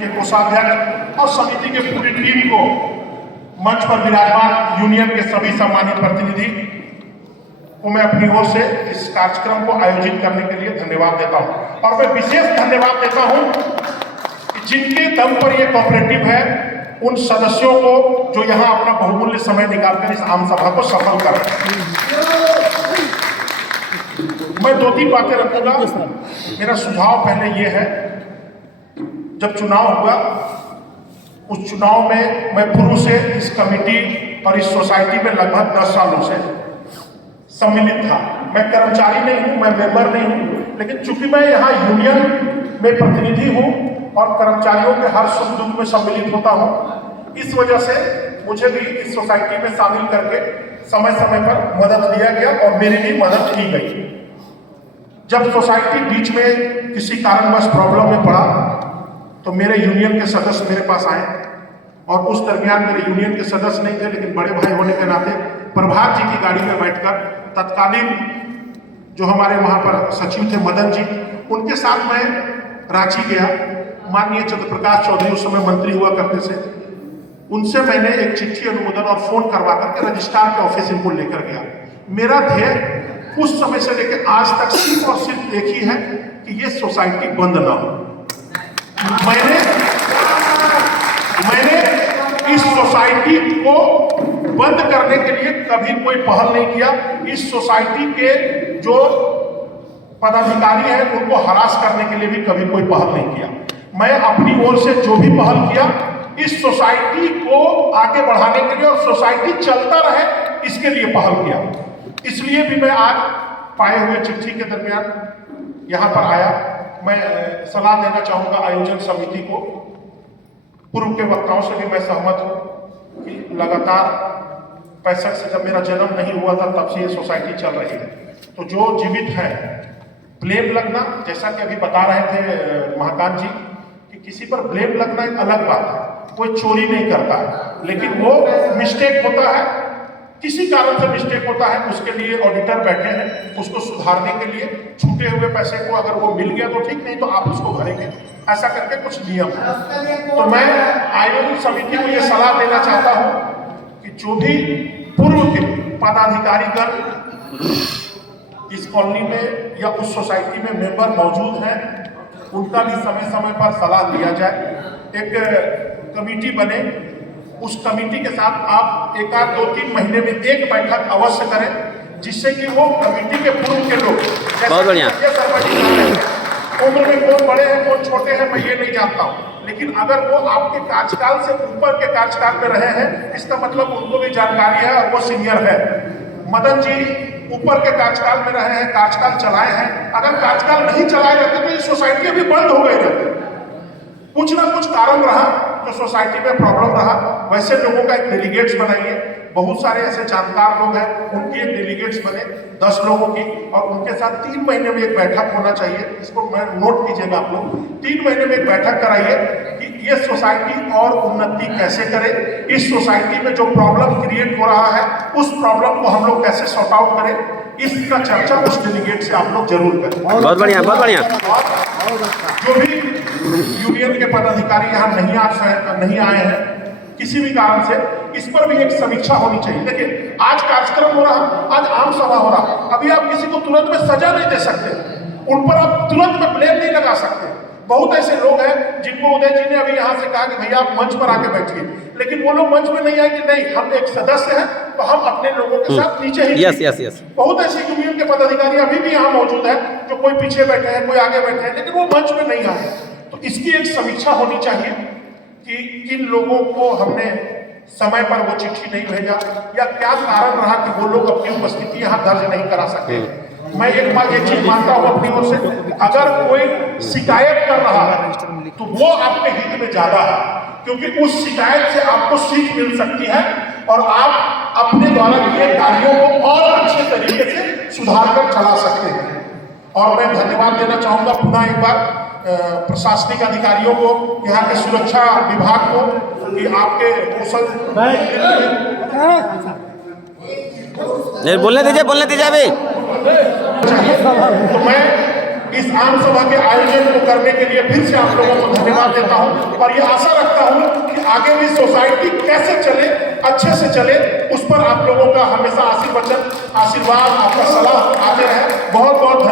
के कोषाध्यक्ष और समिति के पूरी टीम को, मंच पर विराजमान यूनियन के सभी सम्मानित प्रतिनिधि को मैं अपनी ओर से इस कार्यक्रम को आयोजित करने के लिए धन्यवाद देता हूं। और मैं विशेष धन्यवाद देता हूं कि जिनके दम पर यह कोऑपरेटिव है, उन सदस्यों को जो यहां अपना बहुमूल्य समय निकालकर इस आम सभा को सफल कर रहे हैं। मैं 2-3 बातें रखूंगा। मेरा सुझाव पहले ये है, जब चुनाव हुआ उस चुनाव में मैं पूर्व से इस कमेटी और इस सोसाइटी में लगभग 10 सालों से सम्मिलित था। मैं कर्मचारी नहीं हूं, मैं मेंबर नहीं हूं, लेकिन चूंकि मैं यहाँ यूनियन में प्रतिनिधि हूं और कर्मचारियों के हर सुख दुख में सम्मिलित होता हूं, इस वजह से मुझे भी इस सोसाइटी में शामिल करके समय समय पर मदद लिया गया और मेरी भी मदद की गई। जब सोसाइटी बीच में किसी कारणवश प्रॉब्लम में पड़ा तो मेरे यूनियन के सदस्य मेरे पास आए और उस दरमियान मेरे यूनियन के सदस्य नहीं थे, लेकिन बड़े भाई होने के नाते प्रभात जी की गाड़ी में बैठकर तत्कालीन जो हमारे वहाँ पर सचिव थे मदन जी, उनके साथ मैं रांची गया। माननीय चंद्रप्रकाश चौधरी उस समय मंत्री हुआ करते थे, उनसे मैंने एक चिट्ठी अनुमोदन और फोन करवा करके रजिस्ट्रार के ऑफिस इनको लेकर गया। मेरा ध्येय उस समय से लेकर आज तक सिर्फ और सिर्फ एक ही है कि ये सोसाइटी बंद ना हो। मैंने इस सोसाइटी को बंद करने के लिए कभी कोई पहल नहीं किया। इस सोसाइटी के जो पदाधिकारी हैं उनको हरास करने के लिए भी कभी कोई पहल नहीं किया। मैं अपनी ओर से जो भी पहल किया इस सोसाइटी को आगे बढ़ाने के लिए और सोसाइटी चलता रहे इसके लिए पहल किया। इसलिए भी मैं आज पाए हुए चिट्ठी के दरमियान यहाँ पर आया। मैं सलाह देना चाहूँगा आयोजन समिति को। पूर्व के वक्ताओं से भी मैं सहमत हूँ कि लगातार 65 से जब मेरा जन्म नहीं हुआ था तब से ये सोसाइटी चल रही है। तो जो जीवित है, ब्लेम लगना, जैसा कि अभी बता रहे थे महाकांत जी कि किसी पर ब्लेम लगना एक अलग बात है। कोई चोरी नहीं करता है, लेकिन वो मिस्टेक होता है, किसी कारण से मिस्टेक होता है, उसके लिए ऑडिटर बैठे हैं उसको सुधारने के लिए। छूटे हुए पैसे को अगर वो मिल गया तो ठीक, नहीं तो आप उसको भरेंगे, ऐसा करके कुछ नियम है। तो मैं आयोजन समिति को ये सलाह देना चाहता हूं कि जो भी पूर्व के पदाधिकारीगण इस कॉलोनी में या उस सोसाइटी में मेंबर मौजूद हैं, उनका भी समय समय पर सलाह लिया जाए। एक कमेटी बने, उस कमेटी के साथ आप 1-2-3 महीने में एक बैठक अवश्य करें, जिससे कि वो कमेटी के पूर्व के लोग, बहुत बढ़िया, उम्र में कौन बड़े हैं कौन छोटे हैं मैं ये नहीं जानता हूँ, लेकिन अगर वो आपके कार्यकाल से ऊपर के कार्यकाल में रहे हैं, इसका मतलब उनको भी जानकारी है और वो सीनियर है। मदन जी ऊपर के कार्यकाल में रहे हैं, कार्यकाल चलाए हैं। अगर कार्यकाल नहीं चलाए रहते तो ये सोसाइटी अभी बंद हो गई रहती। कुछ ना कुछ कारण रहा तो सोसाइटी में प्रॉब्लम रहा। वैसे लोगों का एक डेलीगेट्स बनाइए, बहुत सारे ऐसे जानकार लोग हैं, उनकी एक डेलीगेट्स बने 10 लोगों की, और उनके साथ 3 महीने में एक बैठक होना चाहिए। इसको मैं नोट कीजिएगा आप लोग, 3 महीने में एक बैठक कराइए कि ये सोसाइटी और उन्नति कैसे करे, इस सोसाइटी में जो प्रॉब्लम क्रिएट हो रहा है उस प्रॉब्लम को हम लोग कैसे सॉर्ट आउट करें, इसका चर्चा उस डेलीगेट से आप लोग जरूर करें। बहुत बढ़िया, बहुत बढ़िया। जो भी यूनियन के पदाधिकारी यहाँ नहीं आए हैं किसी भी कारण से, इस पर भी एक समीक्षा होनी चाहिए। देखिए आज कार्यक्रम हो रहा, आज आम सभा हो रहा, अभी आप किसी को तुरंत में सजा नहीं दे सकते, उन पर आप तुरंत में ब्लेम नहीं लगा सकते। बहुत ऐसे लोग हैं जिनको उदय जी ने अभी यहाँ से कहा कि भैया आप मंच पर आके बैठिए, लेकिन वो लोग मंच में नहीं आए कि नहीं हम एक सदस्य हैं तो हम अपने लोगों के साथ नीचे ही। यस। बहुत ऐसे यूनियन के पदाधिकारी अभी भी यहाँ मौजूद है जो कोई पीछे बैठे हैं, कोई आगे बैठे हैं, लेकिन वो मंच में नहीं आए। तो इसकी एक समीक्षा होनी चाहिए कि किन लोगों को हमने समय पर वो चिट्ठी नहीं भेजा या क्या कारण रहा कि वो लोग अपनी उपस्थिति यहाँ दर्ज नहीं करा सके। मैं एक चीज मानता हूँ अपनी ओर से, अगर कोई शिकायत कर रहा है तो वो आपके हित में ज्यादा है, क्योंकि उस शिकायत से आपको सीख मिल सकती है और आप अपने द्वारा किए कार्यों को और अच्छे तरीके से सुधार कर चला सकते हैं। और मैं धन्यवाद देना चाहूंगा पुनः एक बार प्रशासनिक अधिकारियों को, यहाँ के सुरक्षा विभाग को कि आपके कौशल बोलने दीजिए अभी। तो मैं इस आम सभा के आयोजन को करने के लिए फिर से आप लोगों को धन्यवाद देता हूं और ये आशा रखता हूं कि आगे भी सोसाइटी कैसे चले, अच्छे से चले, उस पर आप लोगों का हमेशा आशीर्वाद, आपका सलाह आते रहे। बहुत बहुत